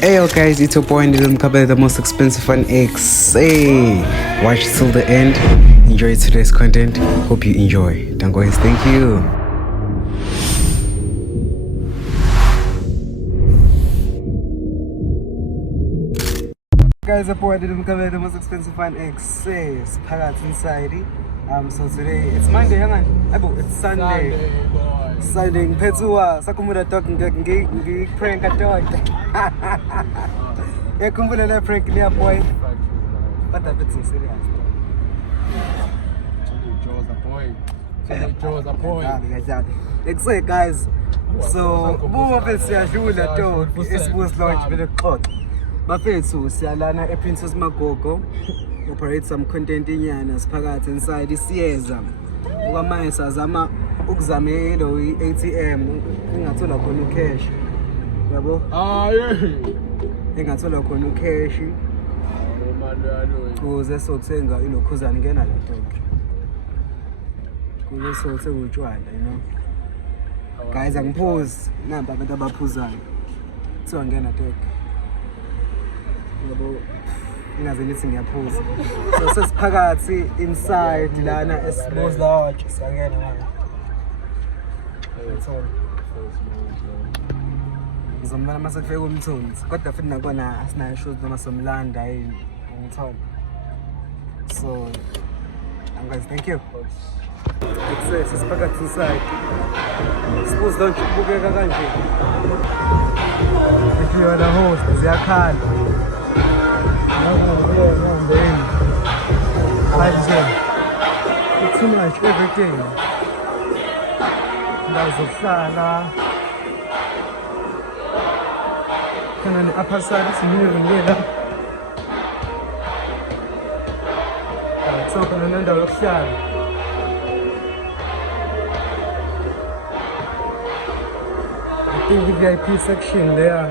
Hey yo guys, it's your boy and Mkabe, the most expensive Fun X. Hey, watch till the end. Enjoy today's content. Hope you enjoy. Guys, thank you. Guys, your boy and Mkabe, the most expensive Fun X. Hey, Spaghetti inside. So today it's Monday, hang on. It's Sunday. Sunday, ngiphethuwa sakhumula dog ngiprank dog. Yakhumbula le prank le boy. But a bit serious. Jaws a boy. Exactly guys. So more of it siyadlula dog. It's launch with a cut. Bafethu siyalana ePrincess Magogo. Operate some content inyana siphakathi inside isiyeza. Okwamanje sazama ukuzamela i-ATM engathola khona ucash. Yabo? Engathola khona ucash. Kuze sokuthenga ilokhuzana ngena la dog. Kuze sokuthenga utshwala, you know. Guys, angiphuzi namba abantu abaphuzayo. So ngena dog. Yabo? Ingaze nithi ngiyaphuza. So sesiphakathi inside lana esibuzla watch siyangena manje. Ngizomlana mase kufika umthunzi. Kodwa futhi nakona asinayo shows noma somlanda yini. Ngithola. So guys, thank you. It's sesiphakathi inside. Sibuzla nje ubukeka kanje. If you are the host, ziyakhala. No, baby. It's too much, everything. There's a sala. On the upper side, it's moving there. It's open and under the side. I think the VIP section there.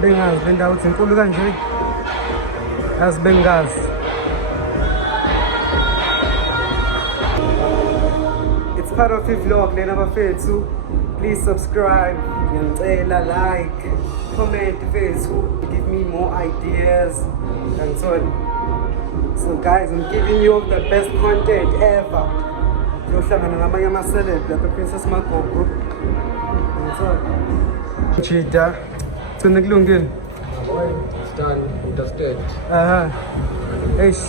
Bengazi lendawo inkulu kanje asibengazi. It's part of the vlog lena bafethu. Please subscribe, ngicela like, comment bafethu, give me more ideas and so on. So guys, I'm giving you the best content ever. Yohlangana namanye ama celeb la Princess Magogo and so on. Chida Kulungile. Stand with the state. Eish.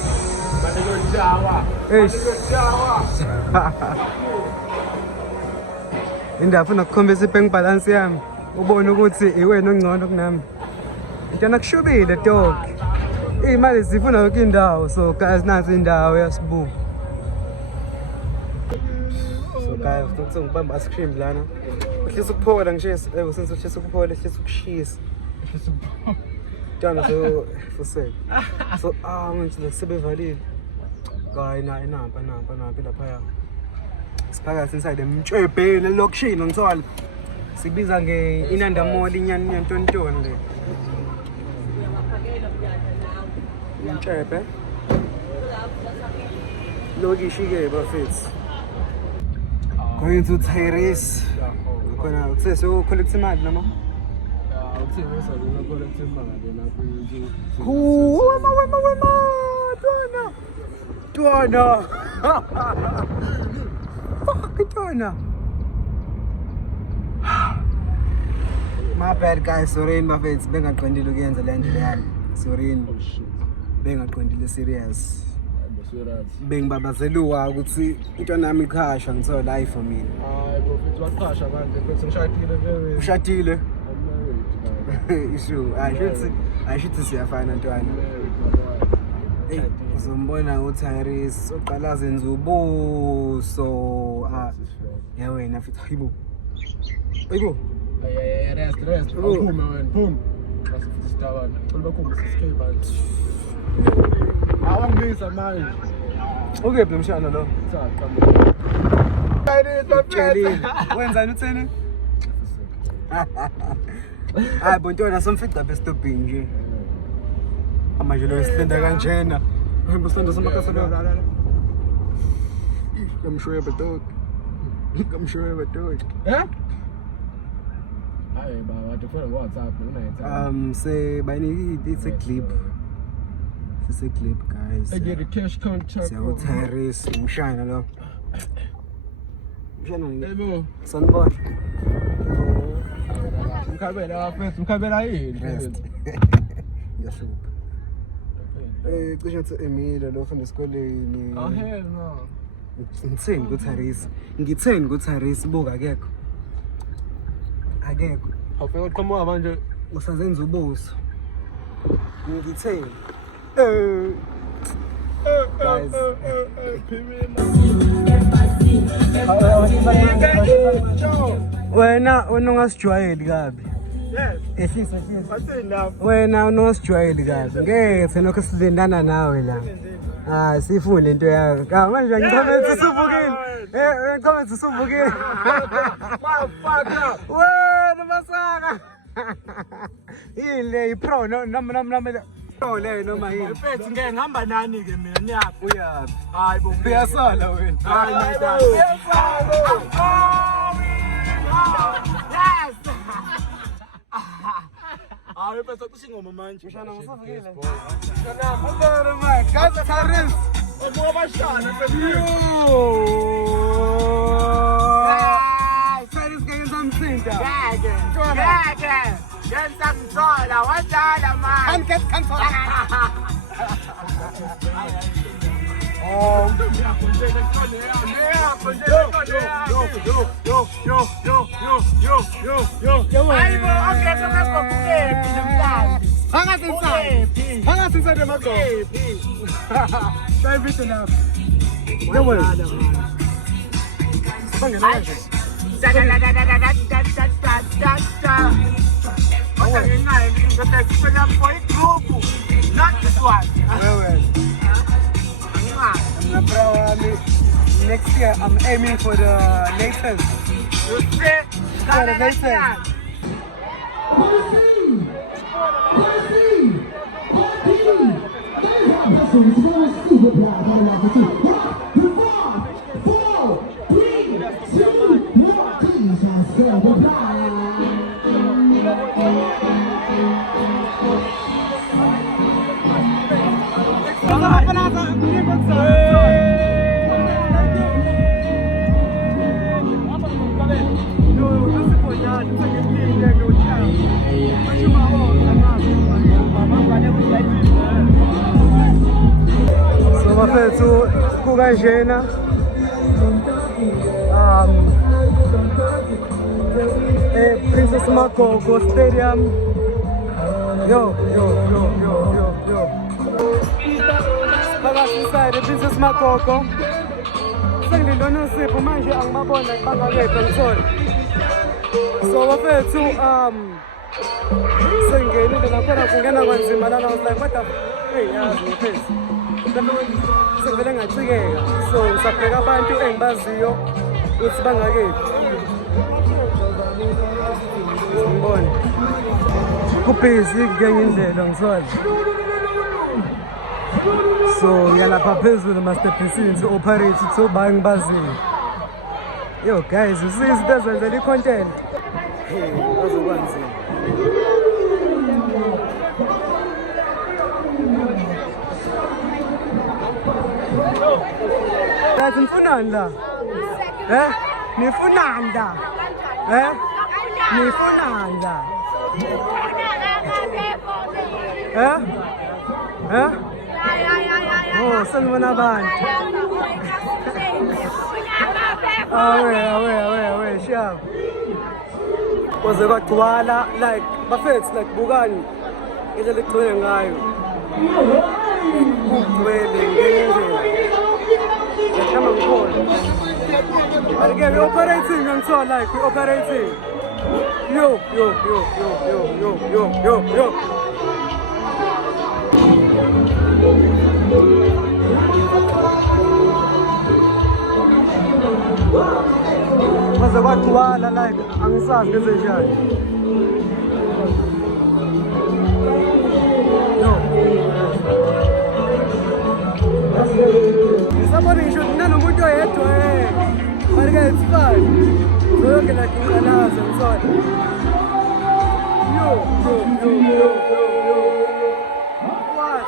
Indafuna ukukhombisa ibank balance yami. Ubone ukuthi iwena ongcono kunami. Intana kushubile dog. Imali zifuna yonke indawo. So guys, nansi indawo yasibu. So guys, ngibamba ice cream lana. Uhlisa ukuphola ngishisa. Since uhlisa ukuphola, uhlisa ukushisa. Done so for sale. So manje sebevalile. Guy inamba lapha. Siphakathi inside emtshebheni lokushini ngithola. Sibiza ngeInanda Mall inyani ntontoni le. Mtshebhe. Lokishi ke bafethu. Going to terrace. Khona useso collect imali noma? Tuana. Fuck Tuana. My bad guys, sorry bafethu bengaqondile ukuyenza le nto leyo. Sorry. Bengaqondile serious. Bengibabazeluwa ukuthi intwana yami ikhasha ngithola hayi for mina. Hayi bafethu waqhasha manje bese ngishadile vele. Ushadile? Issue. Ashithi siyafana ntwana. Hey, uzombona uTyrese oqala zenza ubuso. Ya wena futhi hayibo. Hayibo. Rest. Uphume wena, phuma. Basifuthi sitabana. Cela bakhombise isikhe bantu. Awangisa manje. Ukephi mshana lo? Cha. Wenzani utheni? Hayi bontwana somfica bestopini nje. Manje lo isilenda kanjena. Hamba sithanda samakasana. Ngamshoya bedog. Eh? Hayi baba, ufuna WhatsApp Say it's a clip. It's a clip, guys. I get a cash contact. So Tyrese, Mshana lo. Mshana. Yebo. Sanibona. Mkhabela first, mkhabela yini? Ngiyashuka. Cishe ngithi Emile lo ufunda esikoleni. Oh hell no. Ngitheni kuTyrese? Ngitheni kuTyrese buka akekho. Akekho. Awufika uqhamuka manje Usazenza ubuso. Ngitheni? Guys. Wena unongasijwayeli kabi. Ehlisa. Wena unongasijwayeli kabi. Ngeke thina lokho silindana nawe la. Sifune lento yakho. Manje ngicabanga usuvukile. Ngicabanga usuvukile. Motherfucker. Wena masaka. Yile pro noma pro le noma yini. Mfethu ngeke ngihamba nani ke mina niyaphi? Uyaphi? Hayi bo. Uyasala wena. Hayi mfethu. Yes. Hayi mfethu kusho ingoma manje. Mshana ngisavukile. Mshana mfethu manje. Gaza Tyrese. Obuka bashana mfethu. Tyrese ngenza umsinda. Ngeke. Yenza ngithola wadala manje. Cancel. Not this one. Next year, I'm aiming for the Nathan. You see? For the Nathan. So bafethu kukanjena Princess Makoko Stadium. Yo. Inside the Princess Makoko. Sengilindona uSipho manje angibabona bangakephi ngithole. So bafethu sengenile nakhona kungena kwanzima lana. I was like, what the hey yazi mfethu. Sengivele ngacikeka. So ngisabheka abantu engibaziyo ukuthi bangakephi. Ngibona. Kubhizi ngenye indlela ngiswazi. So ngiyalapha phezulu masterpiece operate to buying bazi. Yo guys, you see izinto ezenzela i-content. Hey, azokwanzima. Guys, nifunani la? Nifunani la? Nifunani la? Oh, sanibona abantu. Awe, sharp. Kwaze kwagcwala like bafethu like bukani indlela egcwele ngayo. Kugcwele ngendlela. Ngiyahamba ngikhona. But we operating ngithola like we operating. Yo. Kwaze kwagcwala like angisazi ngezenjani. Somebody should nanomuntu oyedwa but it's fine. So yonke like ingalaza ngisona. What?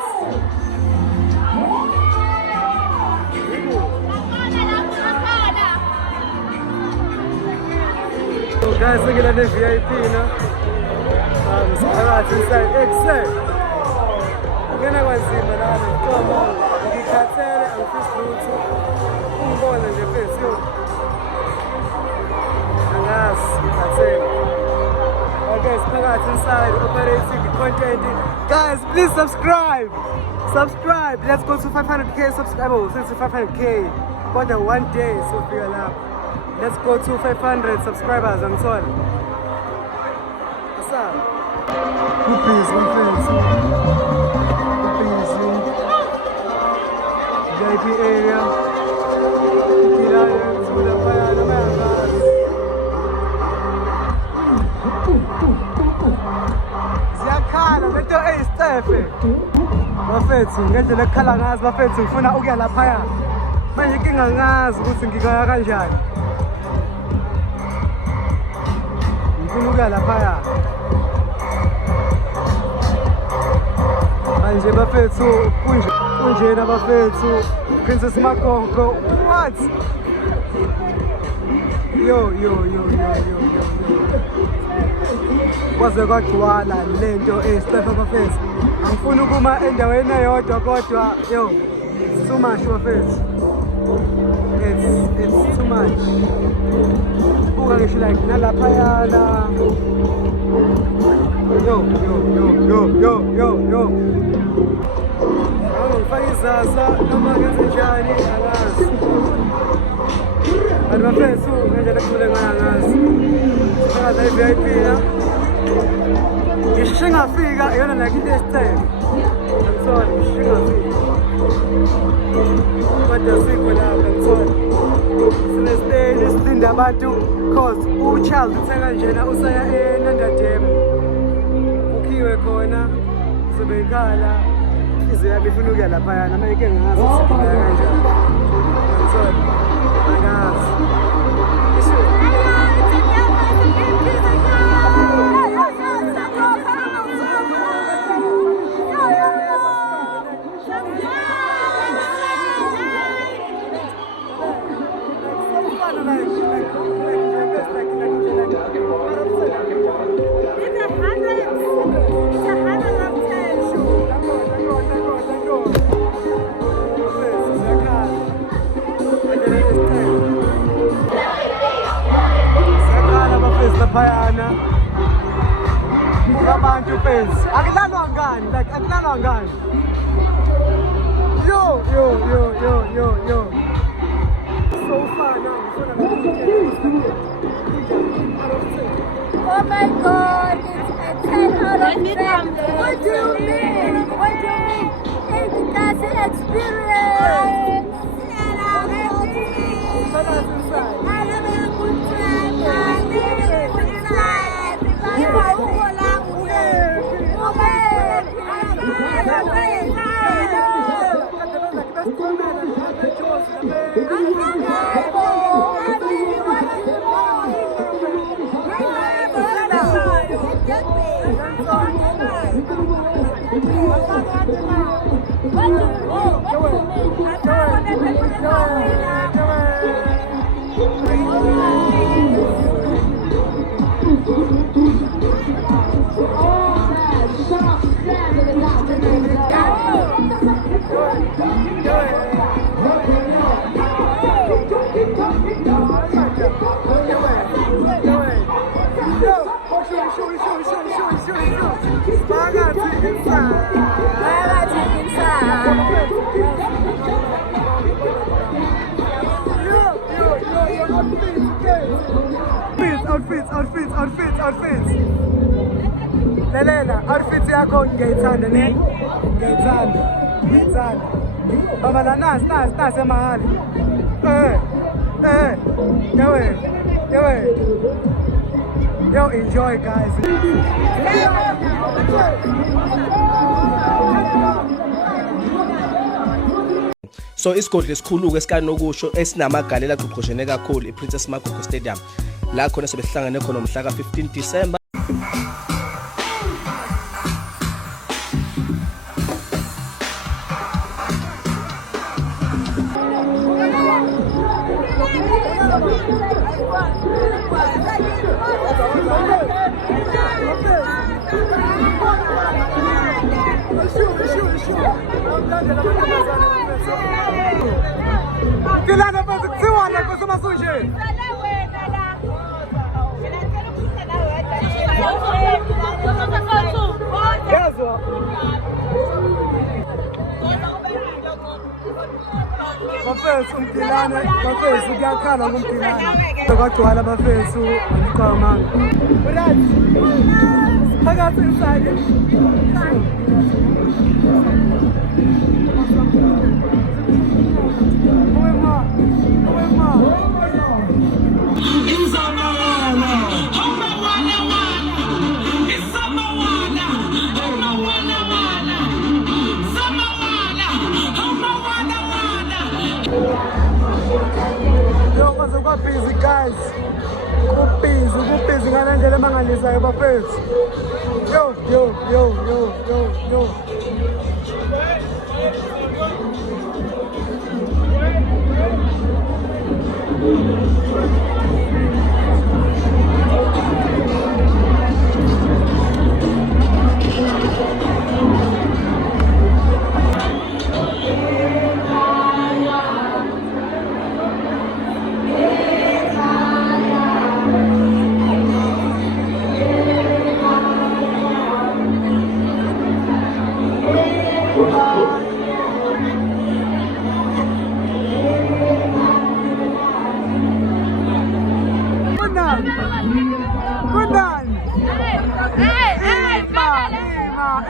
So guys, look at the VIP now. Alright, inside. Except. We're not going to see Madonna. Come on. You can't tell it. I'm just rude too. I'm going in your face, yo. And guys, you can tell it. Okay, alright, inside. Operating content. Guys, please subscribe. Subscribe. Let's go to 500k subscribers. Since 500k. But the one day, so feel up. Let's go to 500 subscribers and so on. What's up? Please, one friends. VIP area. Ziyakhala lento eyistefe. Bafethu ngendlela ekhala ngazi bafethu ngifuna ukuya laphaya. Manje inkinga ngazi ukuthi ngikaya kanjani. Ngifuna ukuya laphaya. Manje bafethu kunjena bafethu Princess Makonko. What? Yo. Kwaze kwagcwala lento eyistefe bafethu. Angifuni ukuma endaweni eyodwa kodwa yo. It's too much bafethu. It's too much. Buka ngisho like nalaphayana. Yo. Ngifake izaza noma ngenze njani angazi. Kanti bafethu ngendlela ekumele ngayo angazi. Sifaka i-VIP la. Ngisho ngafika iyona like into esithe. Ngitsona ngisho ngafika. Kodwa sikho lapha ngitsona. Sinesteni silinda abantu cause uCharles uthenga njena usaya eNandadem. Ukhiwe khona sebekhala. Ize yabe ifuna ukuya laphayana mayike ngazi sikhaya kanjani. Ngitsona. Angazi. Laphayana abantu fans akulalwa ngani like akulalwa ngani yo so far now oh my god, it's a 10 out of 10. What do you mean? It's because the experience. Outfits. Lelela, outfits yakho ngiyayithanda ne? Ngiyayithanda. Baba la nasi emahali. Yo, enjoy guys. So isigodlo esikhulu-ke sikanokusho esinamagalela agqugqushene kakhulu iPrincess Makonko Stadium la khona sebehlangane khona mhla ka 15 December. Kilana basi kuthiwa la kusoma sunje. Yazwa. Bafethu umgilana, bafethu kuyakhala ngumgilana. Kwagcwala bafethu umqama. Right. Phakathi inside. Busy guys, busy ngale ndlela emangalisayo bafethu. Yo.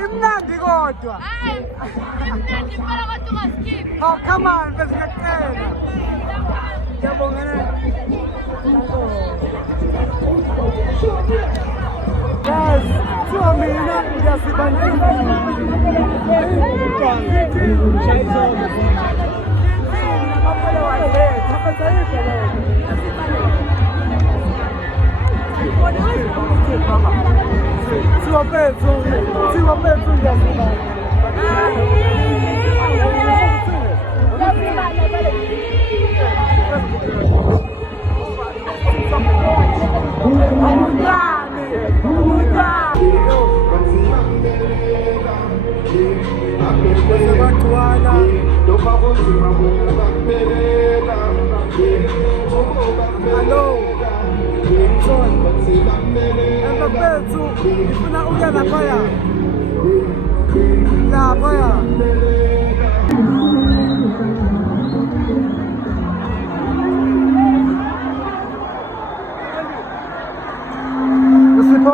Imnandi kodwa. Oh, come on, bese ngiyacela. Ngiyabongela. Guys, so mina ngiyasibandisa. Siwa petu ngiyasibandisa. Hello. Emva kwethu ngifuna ukuya laphaya. Laphaya. Musipho?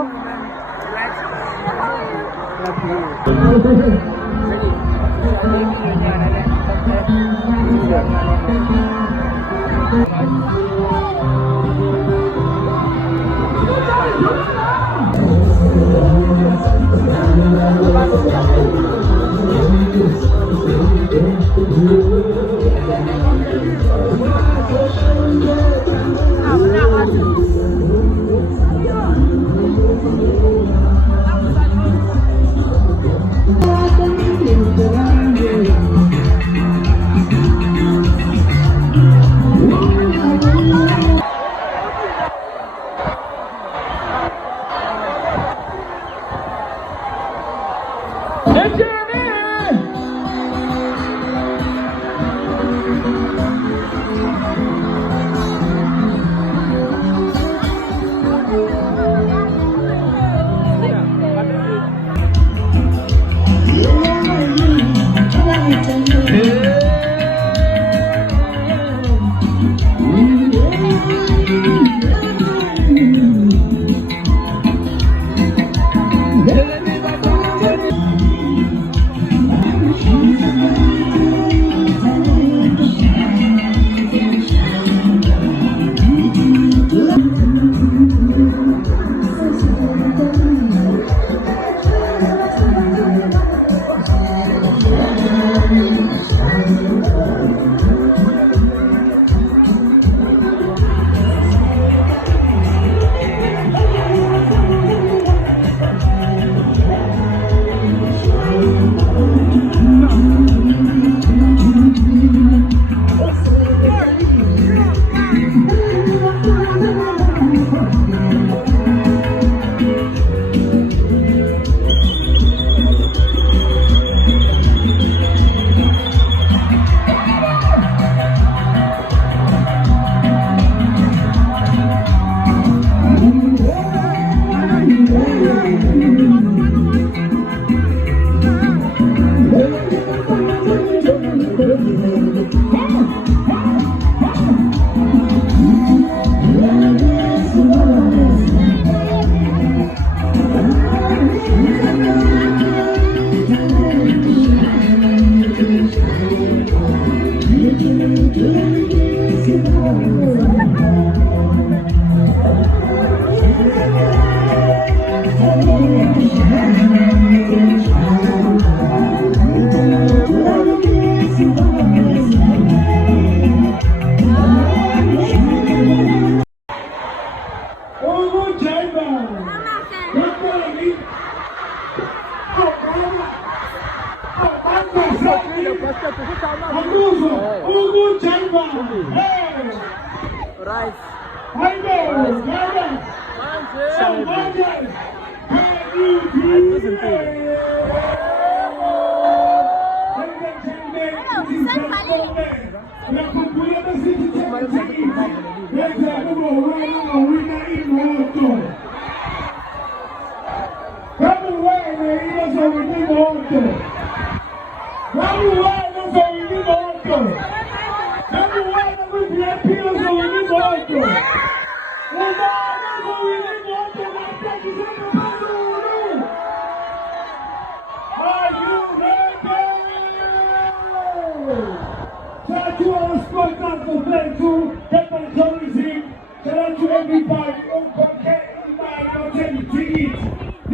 Right.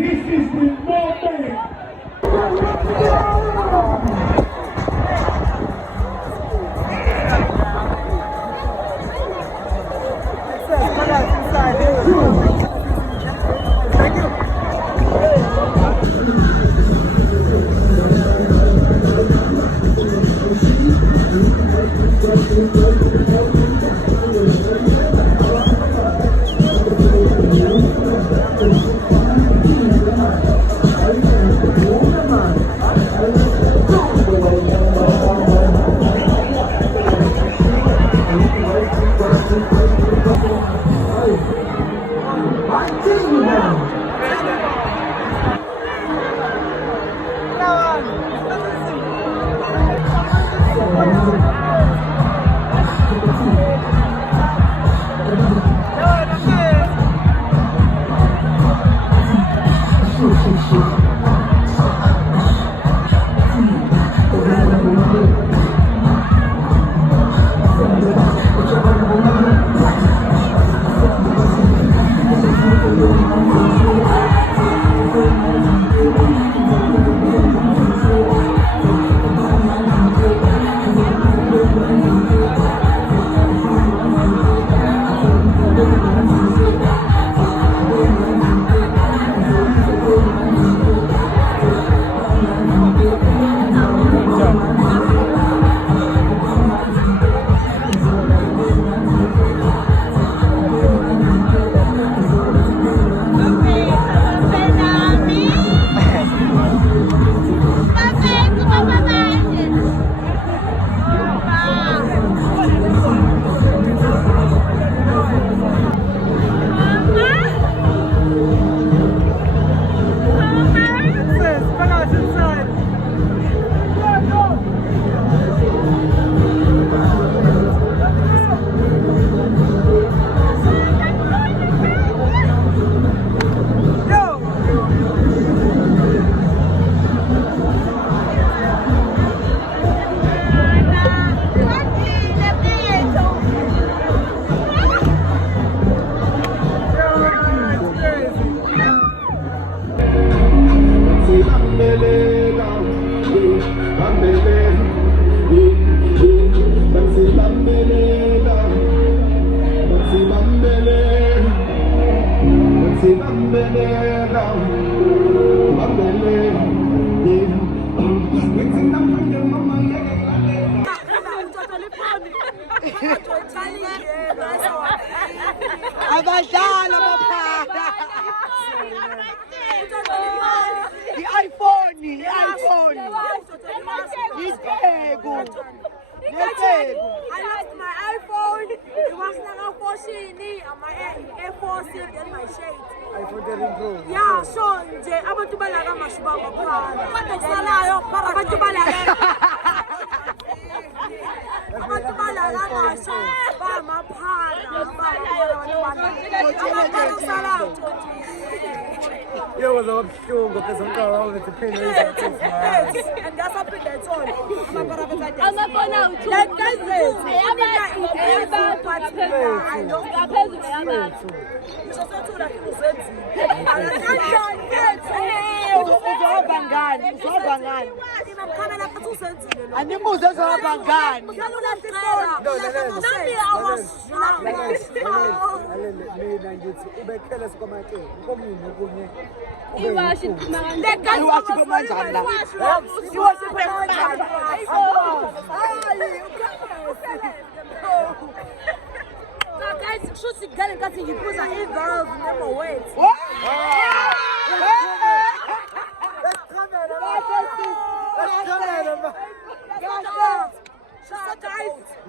This is the moment. Abadala baphana. I-iPhone. Yiteko. I lost my iPhone. It was like a Foshini and my Air Force and my shade. iPhone 13 Pro. Yeah, so abantu balaga masibamba phana. Bakusalayo para abantu balaga. Abantu balaga masho bamaphana. Abantu salayo. Yo, was up strong because I'm going over to pin And that's up in that one. I'm not gonna do that. That's it. ngani? Animuze zohamba ngani? Mina ngithi ubekhele sikwamake komini okunye Iwashi Iwashi komanjani la? guys, shuthi ngale ngathi ngibuza i-valve noma wet.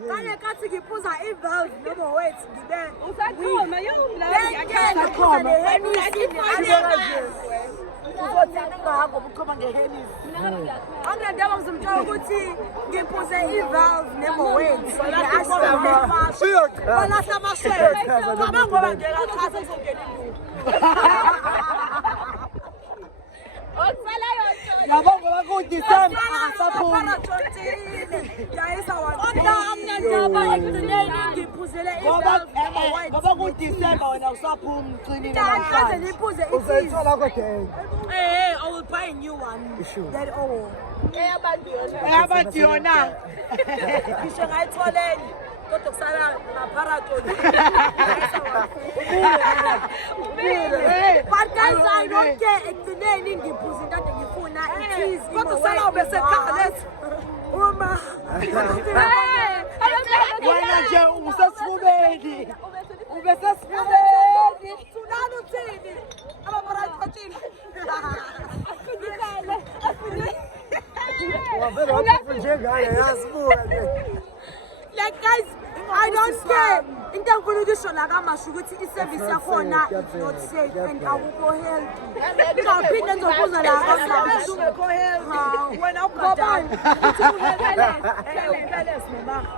Ngale ngathi ngibuza i-valve noma wet ngibe usakhoma Angindaba ngizomtshela ukuthi ngiphuze i-valve noma wet. Balahla amashare. Ngoba ngiyaqhaza ngizongena Yabo ngoba ku-December akasaphumi. Ngoba ku-December wena usaphumi ucinile namhlanje. uzayithola kodwa I will buy a new one. That all. Eyabantu yona. Ngisho ngayitholeni kodwa kusala ngapharathon. But guys, I don't care ekugcineni ngiphuza into ade ngifuna it is kodwa kusala ubese khalethu. Uma. Wena nje usesifubeni. Ubesesifubeni. Tunani uthini? Abapharathon. wavele waphupha njengaye yasibuka nje. Like guys, I don't care. Into engifuna ukusho la kamasho ukuthi i-service yakhona is not safe and awukho healthy. Ngizaphinde ngizobuza la kamasho ungekho healthy. Wena ugadala. Uthi uhelele. Uhelele mama.